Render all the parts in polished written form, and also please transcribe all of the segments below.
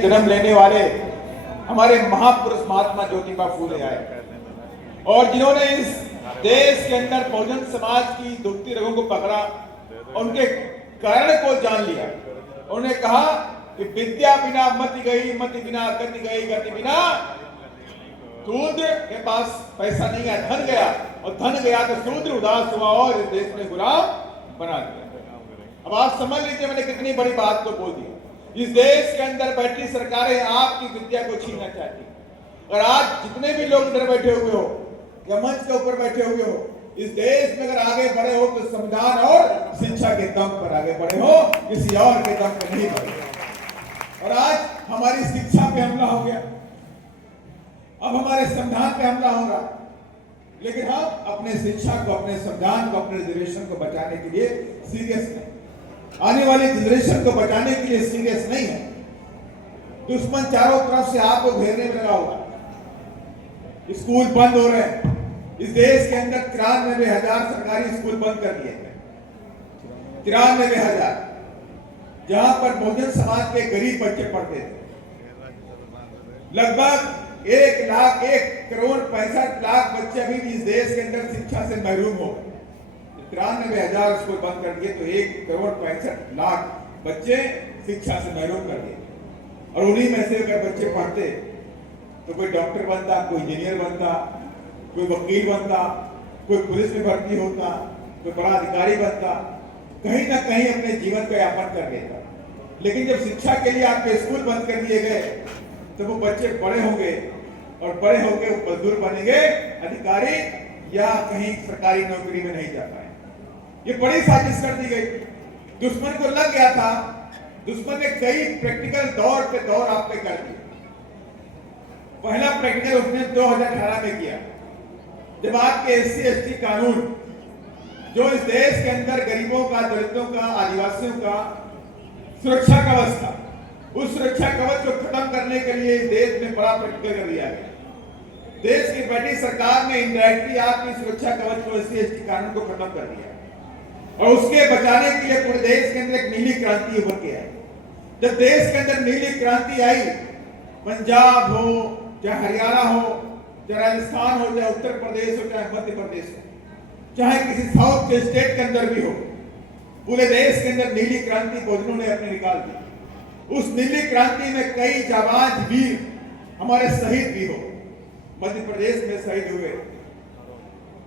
जन्म लेने वाले हमारे महापुरुष महात्मा ज्योतिबा फूले आए और जिन्होंने इस देश के अंदर बहुजन समाज की दुखती रगों को पकड़ा और उनके कारण को जान लिया। उन्होंने कहा कि विद्या बिना मति गई, मति बिना गति गई, गति बिना शूद्र के पास पैसा नहीं है, धन गया, और धन गया तो शूद्र उदास हुआ और इस देश में गुलाम बना दिया। अब आप समझ लीजिए मैंने कितनी बड़ी बात को बोल दी। इस देश के अंदर बैठी सरकारें आपकी विद्या को छीनना चाहती। और आज जितने भी लोग इधर बैठे हुए हो या मंच के ऊपर बैठे हुए हो, इस देश में अगर आगे बढ़े हो तो संविधान और शिक्षा के दम पर आगे बढ़े हो, किसी और के दम पर नहीं बढ़े। और आज हमारी शिक्षा पे हमला हो गया, अब हमारे संविधान पे हमला होगा, लेकिन हम अपने शिक्षा को, अपने संविधान को, अपने रिजर्वेशन को बचाने के लिए सीरियस नहीं, आने वाली जनरेशन को बचाने के लिए सीरियस नहीं है। दुश्मन चारों तरफ से आपको घेरने में लगा होगा। स्कूल बंद हो रहे हैं। इस देश के अंदर 93,000 सरकारी स्कूल बंद कर दिए गए, 93,000, जहां पर बहुजन समाज के गरीब बच्चे पढ़ते थे। लगभग 1,65,00,000 बच्चे अभी भी इस देश के अंदर शिक्षा से महरूम हो गए। 93,000 स्कूल बंद कर दिए तो 1,65,00,000 बच्चे शिक्षा से महरूम कर दिए। और उन्हीं में से अगर बच्चे पढ़ते तो कोई डॉक्टर बनता, कोई इंजीनियर बनता, कोई वकील बनता, कोई पुलिस में भर्ती होता, कोई बड़ा अधिकारी बनता, कहीं ना कहीं अपने जीवन का यापन कर लेता। लेकिन जब शिक्षा के लिए आपके स्कूल बंद कर दिए गए तो वो बच्चे बड़े होंगे और बड़े होकर मजदूर बनेंगे, अधिकारी या कहीं सरकारी नौकरी में नहीं जा पाए। ये बड़ी साजिश कर दी गई। दुश्मन को लग गया था, दुश्मन ने कई प्रैक्टिकल दौर पे दौर आप पे कर दिए। पहला प्रैक्टिकल उसने 2018 में किया, जब आपके SC/ST कानून जो इस देश के अंदर गरीबों का, दलितों का, आदिवासियों का सुरक्षा कवच था, उस सुरक्षा कवच को खत्म करने के लिए इस देश में बड़ा प्रैक्टिकल कर दिया गया। देश की बैठी सरकार ने इंडायरेक्टली आपकी सुरक्षा कवच को, SC/ST कानून को खत्म कर दिया और उसके बचाने के लिए पूरे देश के अंदर एक नीली क्रांति उभर के आई। जब देश के अंदर नीली क्रांति आई, पंजाब हो, चाहे हरियाणा हो, चाहे राजस्थान हो, चाहे उत्तर प्रदेश हो, चाहे मध्य प्रदेश हो, चाहे किसी साउथ के स्टेट के अंदर भी हो, पूरे देश के अंदर नीली क्रांति बहुजनों ने अपने निकाल दी। उस नीली क्रांति में कई जाबाज वीर हमारे शहीद भी हो। मध्य प्रदेश में शहीद हुए,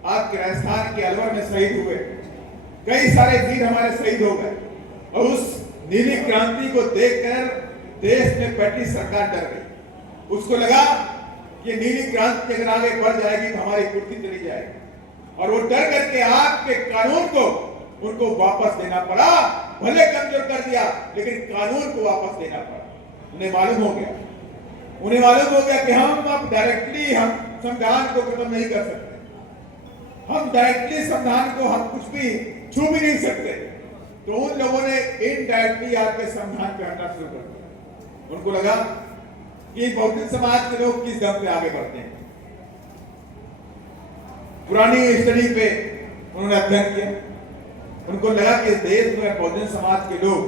आपके राजस्थान के अलवर में शहीद हुए, कई सारे वीर हमारे शहीद हो गए। और उस नीली क्रांति को देखकर देश में बैठी सरकार डर गई। उसको लगा कि नीली क्रांति अगर आगे बढ़ जाएगी तो हमारी कुर्सी चली जाएगी, और वो डर करके आपके कानून को उनको वापस देना पड़ा। भले कमजोर कर दिया, लेकिन कानून को वापस देना पड़ा। उन्हें मालूम हो गया कि हम अब डायरेक्टली हम संविधान को खत्म नहीं कर सकते, हम डायरेक्टली संविधान को हम कुछ भी छू भी नहीं सकते। तो उन लोगों ने इनडायरेक्टली आपके संविधान पे हटना शुरू कर दिया। उनको लगा कि बहुजन समाज के लोग किस दम पे आगे बढ़ते हैं। पुरानी स्टडी पे उन्होंने अध्ययन किया। उनको लगा कि इस देश में बहुजन समाज के लोग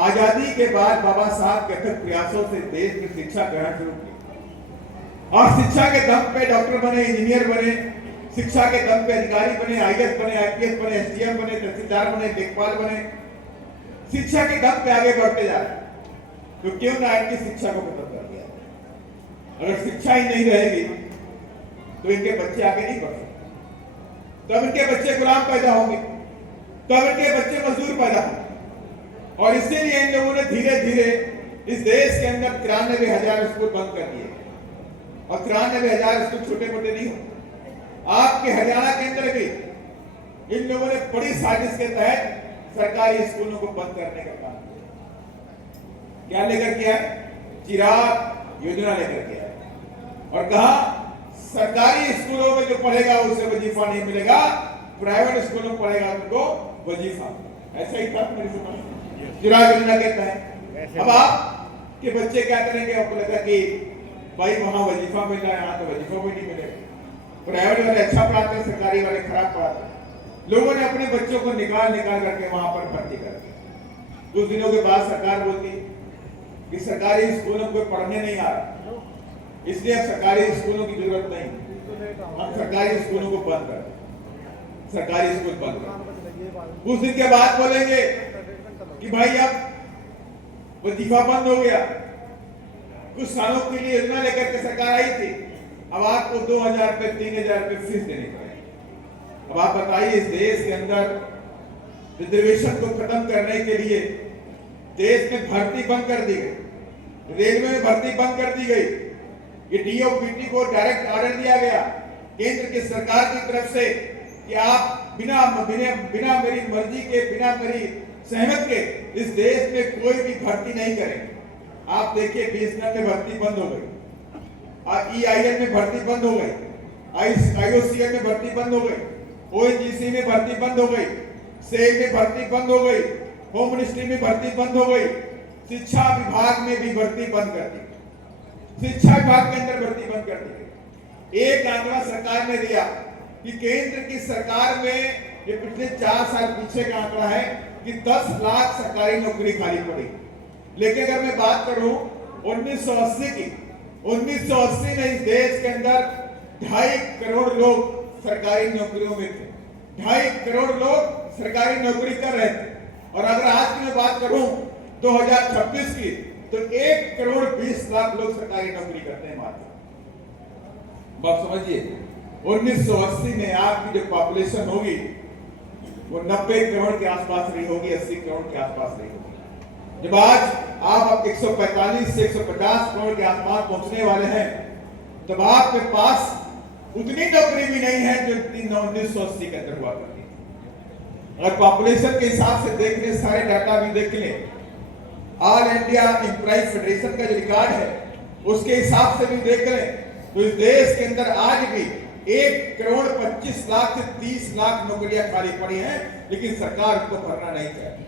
आजादी के बाद बाबा साहब के अथक प्रयासों से देश में शिक्षा ग्रहण शुरू की और शिक्षा के दम पे डॉक्टर बने, इंजीनियर बने, शिक्षा के दम पे अधिकारी बने, IAS बने, IPS बने, SDM बने, तहसीलदार बने, लेखपाल बने। शिक्षा के दम पे आगे बढ़ते जा रहे। तो क्यों ना इनकी शिक्षा को खत्म कर दिया? अगर शिक्षा ही नहीं रहेगी तो इनके बच्चे आगे नहीं बढ़ सकते, तब इनके बच्चे गुलाम पैदा होंगे, तब इनके बच्चे मजदूर पैदा होंगे। और इसीलिए इन लोगों ने धीरे धीरे इस देश के अंदर 93,000 स्कूल बंद कर दिए। और 93,000 स्कूल छोटे मोटे नहीं होते। आपके हरियाणा के अंदर भी इन लोगों ने बड़ी साजिश के तहत सरकारी स्कूलों को बंद करने का काम किया। क्या लेकर किया है? चिराग योजना लेकर किया है और कहा सरकारी स्कूलों में जो पढ़ेगा उसे वजीफा नहीं मिलेगा, प्राइवेट स्कूलों में पढ़ेगा उनको वजीफा। ऐसा ही था मेरी समझ, चिराग योजना कहता है। अब आप के बच्चे क्या करेंगे? आपको लगा कि भाई वहां वजीफा मिल रहा है, यहाँ तो वजीफा भी नहीं मिलेगा। प्राइवेट वाले अच्छा पढ़ाते हैं, सरकारी वाले खराब पढ़ाते हैं। लोगों ने अपने बच्चों को निकाल करके वहां पर भर्ती कर दिया। कुछ दिनों के बाद सरकार बोलती कि सरकारी स्कूलों को पढ़ने नहीं आ रहा, इसलिए अब सरकारी स्कूलों की जरूरत नहीं, हम सरकारी स्कूलों को बंद कर दें, सरकारी स्कूल बंद कर। कुछ दिन के बाद बोलेंगे कि भाई अब वजीफा बंद हो गया। कुछ सालों के लिए योजना लेकर के सरकार आई थी, अब आपको 2000 रुपए 3000 रुपए फीस देने पड़े। अब आप बताइए, इस देश के अंदर रिजर्वेशन को खत्म करने के लिए देश में भर्ती बंद कर दी गई, रेलवे में भर्ती बंद कर दी गई। ये डीओपीटी को डायरेक्ट ऑर्डर दिया गया केंद्र की सरकार की तरफ से कि आप बिना मेरी मर्जी के, बिना मेरी सहमत के इस देश में कोई भी भर्ती नहीं करेंगे। आप देखिए, बीएसएनएल में भर्ती बंद हो गई, ईआईएल में भर्ती बंद हो गई, आईओसीएल में भर्ती बंद हो गई, ओएनजीसी में भर्ती बंद हो गई, सेल में भर्ती बंद हो गई, होम मिनिस्ट्री में भर्ती बंद हो गई, शिक्षा विभाग में भी भर्ती बंद कर दी, शिक्षा विभाग के अंदर भर्ती बंद कर दी। एक आंकड़ा सरकार ने दिया कि केंद्र की सरकार में, ये पिछले 4 साल पीछे का आंकड़ा है, कि 10 लाख सरकारी नौकरी खाली पड़ी। लेकिन अगर मैं बात करूं 1980 की, 1980 में इस देश के अंदर 2.5 करोड़ लोग सरकारी नौकरियों में थे, 2.5 करोड़ लोग सरकारी नौकरी कर रहे थे। और अगर आज की मैं बात करूं 2026 की, तो 1 करोड़ 20 लाख लोग सरकारी नौकरी करते हैं मात्र। आप समझिए, 1980 में आपकी जो पॉपुलेशन होगी वो 90 करोड़ के आसपास रही होगी, 80 करोड़ के आसपास रही होगी। जब आज आप 145 से 150 करोड़ के आसपास पहुंचने वाले हैं, तब आपके पास उतनी नौकरी भी नहीं है जो 1980 के अंदर हुआ करती थी। और पॉपुलेशन के हिसाब से देख लें, सारे डाटा भी देख लें, ऑल इंडिया एम्प्लॉइज फेडरेशन का जो रिकॉर्ड है उसके हिसाब से भी देख लें, तो इस देश के अंदर आज भी 1 करोड़ 25 लाख से 30 लाख नौकरियां खाली पड़ी हैं, लेकिन सरकार उसको भरना नहीं चाहती।